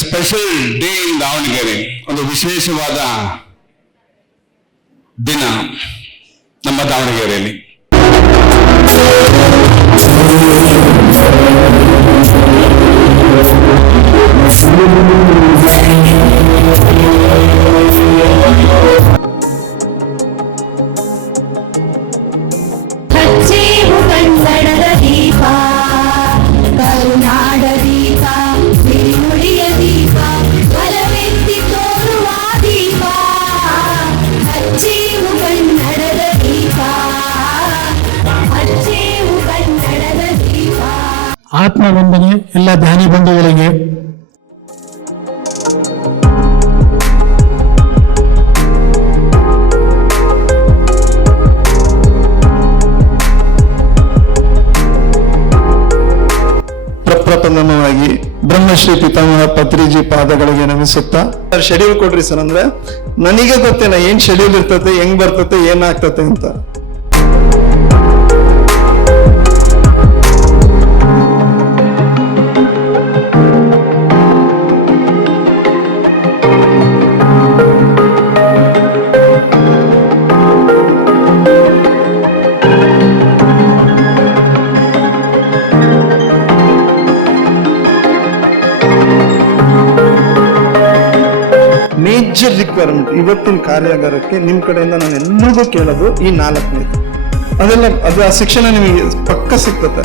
Special day in Davanagere, ಒಂದು ವಿಶೇಷವಾದ ದಿನ ನಮ್ಮ ದಾವಣಗೆರೆಯಲ್ಲಿ. ಆತ್ಮವಂದನೆ ಎಲ್ಲ ಧ್ಯಾನಿ ಬಂಧುಗಳಿಗೆ. ಪ್ರಪ್ರಥಮವಾಗಿ ಬ್ರಹ್ಮಶ್ರೀ ಪಿತಾಮಹ ಪತ್ರಿಜಿ ಪಾದಗಳಿಗೆ ನಮಿಸುತ್ತಾ, ಶೆಡ್ಯೂಲ್ ಕೊಡ್ರಿ ಸರ್ ಅಂದ್ರೆ ನನಗೆ ಗೊತ್ತೇನ ಏನ್ ಶೆಡ್ಯೂಲ್ ಇರ್ತತೆ, ಹೆಂಗ್ ಬರ್ತತೆ, ಏನಾಗ್ತತೆ ಅಂತ. ಮೇಜರ್ ರಿಕ್ವೈರ್ಮೆಂಟ್ ಇವತ್ತಿನ ಕಾರ್ಯಾಗಾರಕ್ಕೆ ನಿಮ್ ಕಡೆಯಿಂದ ನಾನು ಎಲ್ಲರಿಗೂ ಕೇಳೋದು ಈ 4ನೇದು. ಅದೆಲ್ಲ ಆ ಶಿಕ್ಷಣ ನಿಮಗೆ ಪಕ್ಕ ಸಿಗ್ತದೆ.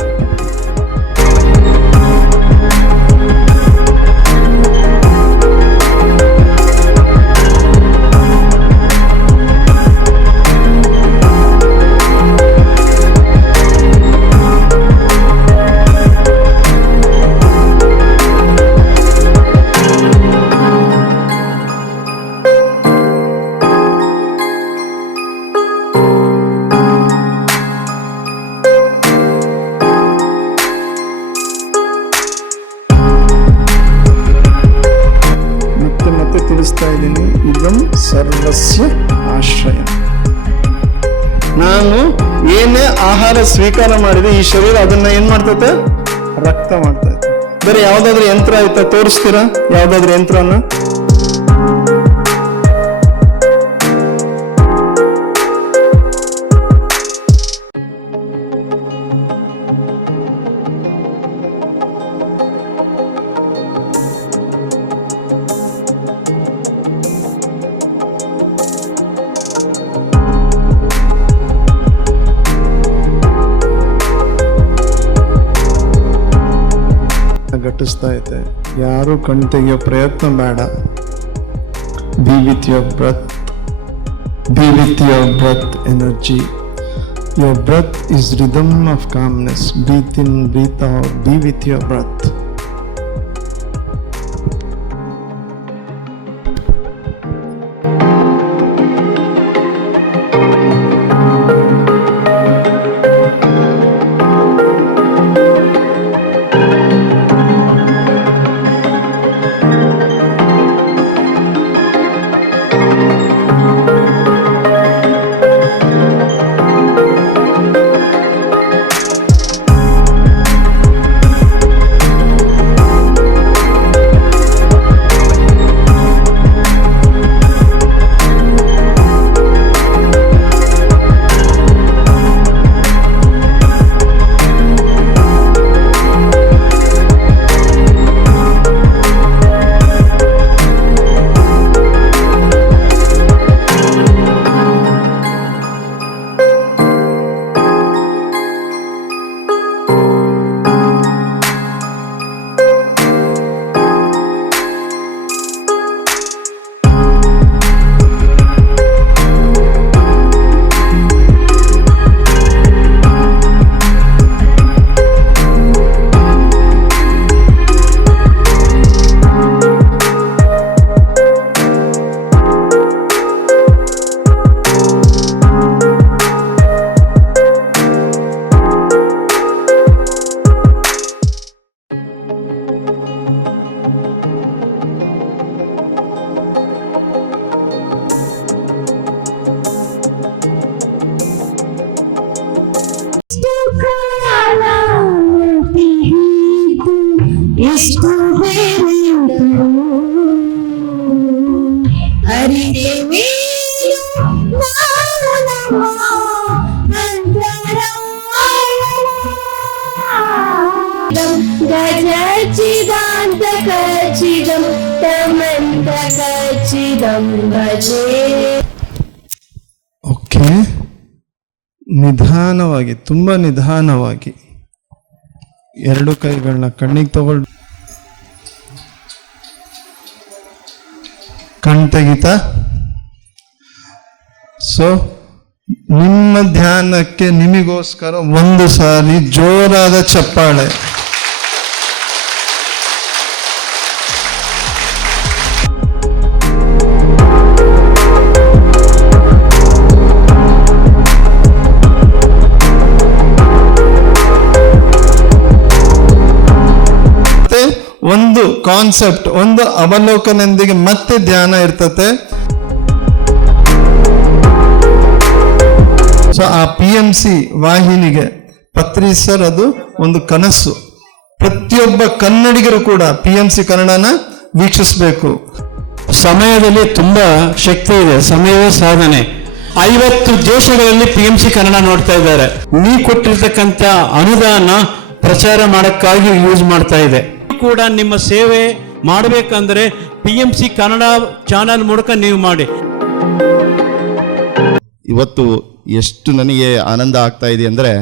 ತಿಳಿಸ್ತಾ ಇದ್ದೀನಿ, ಇದಂ ಸರ್ವಸ್ಯ ಆಶ್ರಯ. ನಾನು ಏನೇ ಆಹಾರ ಸ್ವೀಕಾರ ಮಾಡಿದೆ ಈ ಶರೀರ ಅದನ್ನ ಏನ್ ಮಾಡ್ತೈತೆ, ರಕ್ತ ಮಾಡ್ತೈತೆ. ಬೇರೆ ಯಾವ್ದಾದ್ರು ಯಂತ್ರ ಆಯ್ತಾ ತೋರಿಸ್ತೀರಾ? ಯಾವ್ದಾದ್ರು ಯಂತ್ರನ ಘಟಿಸ್ತಾ ಐತೆ. ಯಾರು ಕಣ್ ತೆಗೆಯೋ ಪ್ರಯತ್ನ ಬೇಡ. Be with your breath, be with your breath energy. Your breath is rhythm of calmness. Breathe in, breathe out, be with your breath. ಗಜಚಿದಾಂತಕಚಿದಂ ತಮಂತಕಚಿದಂ ಭಜೆ. ಓಕೆ, ನಿಧಾನವಾಗಿ, ತುಂಬ ನಿಧಾನವಾಗಿ ಎರಡು ಕೈಗಳನ್ನ ಕಣ್ಣಿಗೆ ತಗೊಳ್ಳಿ. ಕಣ್ ತೆಗಿತಾ. ಸೊ ನಿಮ್ಮ ಧ್ಯಾನಕ್ಕೆ ನಿಮಗೋಸ್ಕರ ಒಂದು ಸಾರಿ ಜೋರಾದ ಚಪ್ಪಾಳೆ. ಒಂದು ಕಾನ್ಸೆಪ್ಟ್, ಒಂದು ಅವಲೋಕನದೊಂದಿಗೆ ಮತ್ತೆ ಧ್ಯಾನ ಇರ್ತತೆ. ಸೊ ಆ PMC ವಾಹಿನಿಗೆ ಪತ್ರಿ ಸರ್ ಅದು ಒಂದು ಕನಸು. ಪ್ರತಿಯೊಬ್ಬ ಕನ್ನಡಿಗರು ಕೂಡ PMC ಕನ್ನಡನ ವೀಕ್ಷಿಸಬೇಕು. ಸಮಯದಲ್ಲಿ ತುಂಬಾ ಶಕ್ತಿ ಇದೆ, ಸಮಯವೇ ಸಾಧನೆ. 50 ದೇಶಗಳಲ್ಲಿ PMC ಕನ್ನಡ ನೋಡ್ತಾ ಇದ್ದಾರೆ. ನೀ ಕೊಟ್ಟಿರ್ತಕ್ಕಂಥ ಅನುದಾನ ಪ್ರಚಾರ ಮಾಡಕ್ಕಾಗಿ ಯೂಸ್ ಮಾಡ್ತಾ ಇದೆ. ಕೂಡ ನಿಮ್ಮ ಸೇವೆ ಮಾಡಬೇಕಂದ್ರೆ PMC ಕನ್ನಡ ಚಾನಲ್ ಮೂಲಕ ನೀವು ಮಾಡಿ. ಇವತ್ತು ಎಷ್ಟು ನನಗೆ ಆನಂದ ಆಗ್ತಾ ಇದೆ ಅಂದರೆ,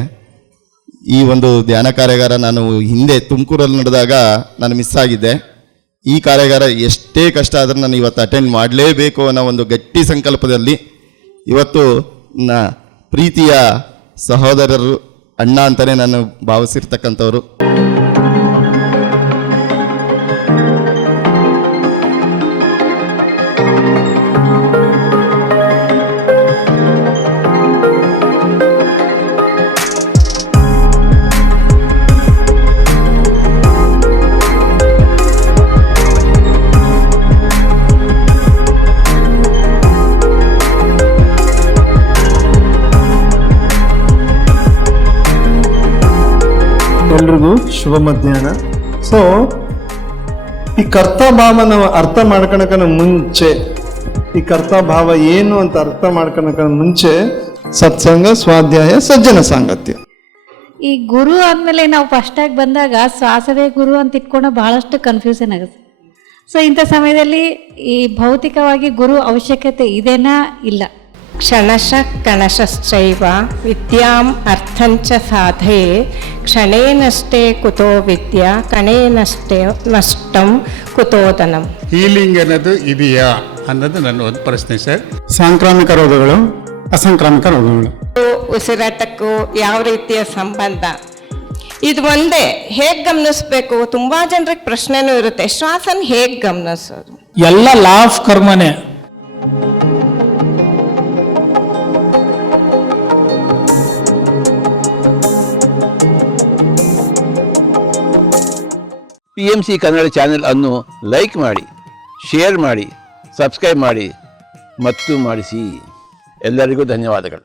ಈ ಒಂದು ಧ್ಯಾನ ಕಾರ್ಯಾಗಾರ ನಾನು ಹಿಂದೆ ತುಮಕೂರಲ್ಲಿ ನಡೆದಾಗ ನಾನು ಮಿಸ್ ಆಗಿದ್ದೆ. ಈ ಕಾರ್ಯಾಗಾರ ಎಷ್ಟೇ ಕಷ್ಟ ಆದರೂ ನಾನು ಇವತ್ತು ಅಟೆಂಡ್ ಮಾಡಲೇಬೇಕು ಅನ್ನೋ ಒಂದು ಗಟ್ಟಿ ಸಂಕಲ್ಪದಲ್ಲಿ ಇವತ್ತು ನನ್ನ ಪ್ರೀತಿಯ ಸಹೋದರರು, ಅಣ್ಣ ಅಂತಲೇ ನಾನು ಭಾವಿಸಿರ್ತಕ್ಕಂಥವ್ರು. ಎಲ್ರಿಗೂ ಶುಭ ಮಧ್ಯಾಹ್ನ. ಸೊ ಈ ಕರ್ತಭಾವನ ಅರ್ಥ ಮಾಡ್ಕೊಳಕ ಮುಂಚೆ, ಈ ಕರ್ತಭಾವ ಏನು ಅಂತ ಅರ್ಥ ಮಾಡ್ಕೊಳಕ ಮುಂಚೆ ಸತ್ಸಂಗ, ಸ್ವಾಧ್ಯಾಯ, ಸಜ್ಜನ ಸಾಂಗತ್ಯ. ಈ ಗುರು ಆದಮೇಲೆ ನಾವು ಫಸ್ಟಾಗಿ ಬಂದಾಗ ಶ್ವಾಸವೇ ಗುರು ಅಂತ ಇಟ್ಕೊಂಡು ಬಹಳಷ್ಟು ಕನ್ಫ್ಯೂಷನ್ ಆಗುತ್ತೆ. ಸೊ ಇಂಥ ಸಮಯದಲ್ಲಿ ಈ ಭೌತಿಕವಾಗಿ ಗುರು ಅವಶ್ಯಕತೆ ಇದೆನಾ ಇಲ್ಲ? ಕ್ಷಣಶಃ ಕಣಶಶ್ಚೈವ ವಿದ್ಯಾಂ ಅರ್ಥಂಚ ಸಾಧಯೇ ಕ್ಷಣೇನಷ್ಟೇ ಕುತೋ ವಿದ್ಯಾ ಕಣೇನಷ್ಟೇ ನಷ್ಟಂ ಕುತೋದನಂ. ಹೀಲಿಂಗ್ ಅನ್ನೋದು ಇದೆಯಾ ಅನ್ನೋದು ನನ್ನ ಒಂದು ಪ್ರಶ್ನೆ ಸರ್. ಸಾಂಕ್ರಾಮಿಕ ರೋಗಗಳು, ಅಸಾಂಕ್ರಾಮಿಕ ರೋಗಗಳು, ಉಸಿರಾಟಕ್ಕೂ ಯಾವ ರೀತಿಯ ಸಂಬಂಧ, ಇದು ಒಂದೇ ಹೇಗೆ ಗಮನಿಸ್ಬೇಕು? ತುಂಬಾ ಜನರಿಗೆ ಪ್ರಶ್ನೆನೂ ಇರುತ್ತೆ, ಶ್ವಾಸನ ಹೇಗೆ ಗಮನಿಸೋದು? ಎಲ್ಲ ಲಾ ಆಫ್ ಕರ್ಮನೇ. PMC ಕನ್ನಡ ಚಾನೆಲ್ ಅನ್ನು ಲೈಕ್ ಮಾಡಿ, ಶೇರ್ ಮಾಡಿ, ಸಬ್ಸ್ಕ್ರೈಬ್ ಮಾಡಿ ಮತ್ತು ಮಾಡಿಸಿ. ಎಲ್ಲರಿಗೂ ಧನ್ಯವಾದಗಳು.